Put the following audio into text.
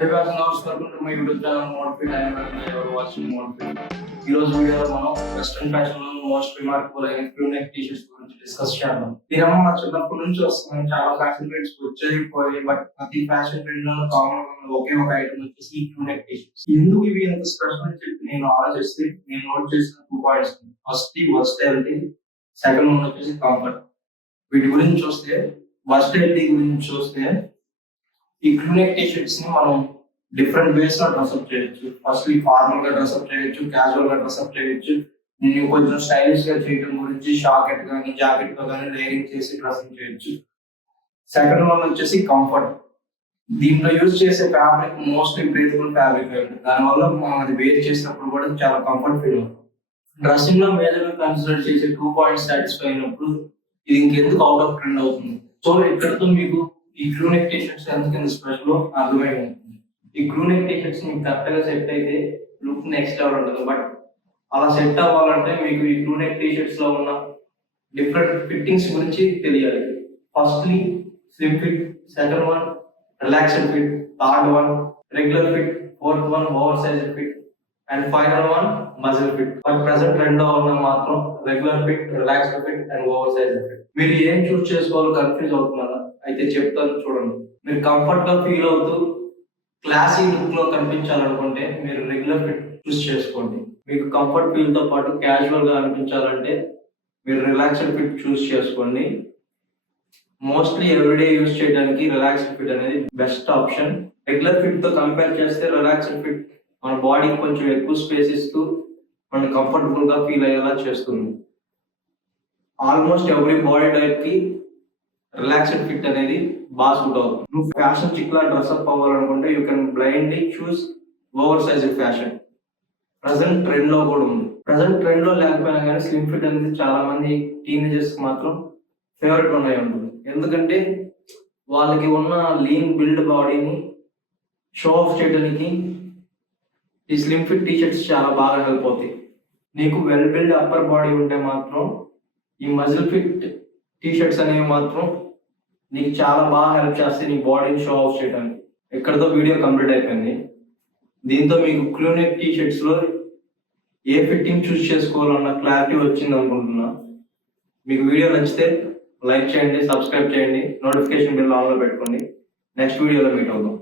Hey guys, welcome to my YouTube channel Modfit. I am Arvind. You are watching Modfit. ఈ రోజు వీడియోలో మనం western fashion లో most remarkable అయిన crew neck T shirts గురించి discuss చేద్దాం. దీని మా చిన్నప్పటి నుంచి వస్తున్నాయి, చాలా ఫ్యాషన్ ట్రెండ్స్ వచ్చాయి పోయి, బట్ ప్రతి ఫ్యాషన్ ట్రెండ్ లో కామన్ ఒకే ఒక ఐటమ్ వచ్చేసి ఈ క్రూ నెక్ టీ-షర్ట్స్. ఎందుకు ఇవి ఎంత స్పెషల్ అని చెప్పి నేను ఆలోచిస్తే నేను నోట్ చేసిన 2 పాయింట్స్. ఫస్ట్ ఈ వర్స్టైలిటీ, సెకండ్ వన్ వచ్చేసి కంఫర్ట్. వీటి గురించి చూస్తే వర్స్టైలిటీ గురించి చూస్తే ఈ క్రూ నెక్ టీ-షర్ట్స్ ని మనం డిఫరెంట్ వేస్ లో డ్రెస్అప్ చేయొచ్చు. ఫస్ట్ ఫార్మల్ గా డ్రెస్అప్ చేయొచ్చు, క్యాజువల్ గా డ్రెస్అప్ చేయొచ్చు. నేను కొంచెం స్టైలిష్ గా చేయడం గురించి షాకెట్ కానీ జాకెట్ తో కానీ లేరింగ్ చేసి డ్రెస్సింగ్ చేయొచ్చు. సెకండ్ వన్ వచ్చేసి కంఫర్ట్. దీంట్లో యూజ్ చేసే ఫ్యాబ్రిక్ మోస్ట్ బ్రీతబుల్ ఫ్యాబ్రిక్ అండి. దానివల్ల మనం అది వేర్ చేసినప్పుడు కూడా చాలా కంఫర్ట్ ఫీల్ అవుతుంది. డ్రెస్సింగ్ లో మేజర్ గా కన్సిడర్ చేసే 2 పాయింట్స్ సాటిస్ఫై అయినప్పుడు ఇది ఇంకెందుకు అవుట్ ఆఫ్ ట్రెండ్ అవుతుంది. సో ఇక్కడతో మీకు ఈ క్రూ నెక్ టీ-షర్ట్స్ ఎందుకంత స్పెషల్ అర్థమై ఉంటుంది. ఈ క్రూ నెక్ టీ-షర్ట్స్ మీకు కరెక్ట్ గా సెట్ అయితే లుక్ నెక్స్ట్ లెవెల్ ఉంటుంది. బట్ అలా సెట్ అవ్వాలంటే మీకు ఈ క్రూ నెక్ టీ-షర్ట్స్ లో ఉన్న డిఫరెంట్ ఫిట్టింగ్స్ గురించి తెలియాలి. Firstly slim fit, second one relaxed fit, third one regular fit, fourth one over size fit and final one muscle fit. But present రెండో వన్ మాత్రం regular fit, relaxed fit and over size fit. మీరు ఏం చూస్ చేసుకోవాలో confuse అవుతున్నారా? అయితే చెప్తాను చూడండి. మీరు కంఫర్ట్ గా ఫీల్ అవుతూ క్లాసీ లుక్ లో కనిపించాలనుకుంటే మీరు రెగ్యులర్ ఫిట్ చూస్ చేసుకోండి. మీకు కంఫర్ట్ ఫీల్ తో పాటు క్యాజువల్ గా అనిపించాలంటే మీరు రిలాక్స్డ్ ఫిట్ చూస్ చేసుకోండి. మోస్ట్లీ ఎవ్రీడే యూస్ చేయడానికి రిలాక్స్డ్ ఫిట్ అనేది బెస్ట్ ఆప్షన్. రెగ్యులర్ ఫిట్ తో కంపేర్ చేస్తే రిలాక్స్డ్ ఫిట్ మన బాడీకి కొంచెం ఎక్కువ స్పేస్ ఇస్తూ మనం కంఫర్టబుల్ గా ఫీల్ అయ్యేలా చేస్తుంది. ఆల్మోస్ట్ ఎవ్రీ బాడీ టైప్ కి రిలాక్స్డ్ ఫిట్ అనేది బాగా సూట్ అవుతుంది. నువ్వు ఫ్యాషన్ చిక్లా డ్రెస్అప్ అవ్వాలనుకుంటే you can blindly choose over size fashion. Present trend లో కూడా ఉంది. ప్రజెంట్ ట్రెండ్ లో లేకపోయినా కానీ స్లిమ్ ఫిట్ అనేది చాలా మంది టీనేజర్స్ మాత్రం ఫేవరెట్ ఉన్నాయి ఉంటుంది. ఎందుకంటే వాళ్ళకి ఉన్న లీన్ బిల్డ్ బాడీని షో ఆఫ్ చేయడానికి ఈ స్లిమ్ ఫిట్ టీ-షర్ట్స్ చాలా బాగా హెల్ప్ అవుతాయి. నీకు వెల్ బిల్డ్ అప్పర్ బాడీ ఉంటే మాత్రం ఈ మజిల్ ఫిట్ టీ-షర్ట్స్ అనేవి మాత్రం నీకు చాలా బాగా హెల్ప్ చేస్తాయి నీ బాడీని షో ఆఫ్ చేయడానికి. ఇక్కడతో వీడియో కంప్లీట్ అయిపోయింది. దీంతో మీకు క్రూ నెక్ టీ-షర్ట్స్ లో ఏ ఫిట్టింగ్ చూస్ చేసుకోవాలన్న క్లారిటీ వచ్చింది అనుకుంటున్నా. మీకు వీడియో నచ్చితే లైక్ చేయండి, సబ్స్క్రైబ్ చేయండి, నోటిఫికేషన్ బిల్ ఆన్లో పెట్టుకోండి. నెక్స్ట్ వీడియోలో మీట్ అవుతాం.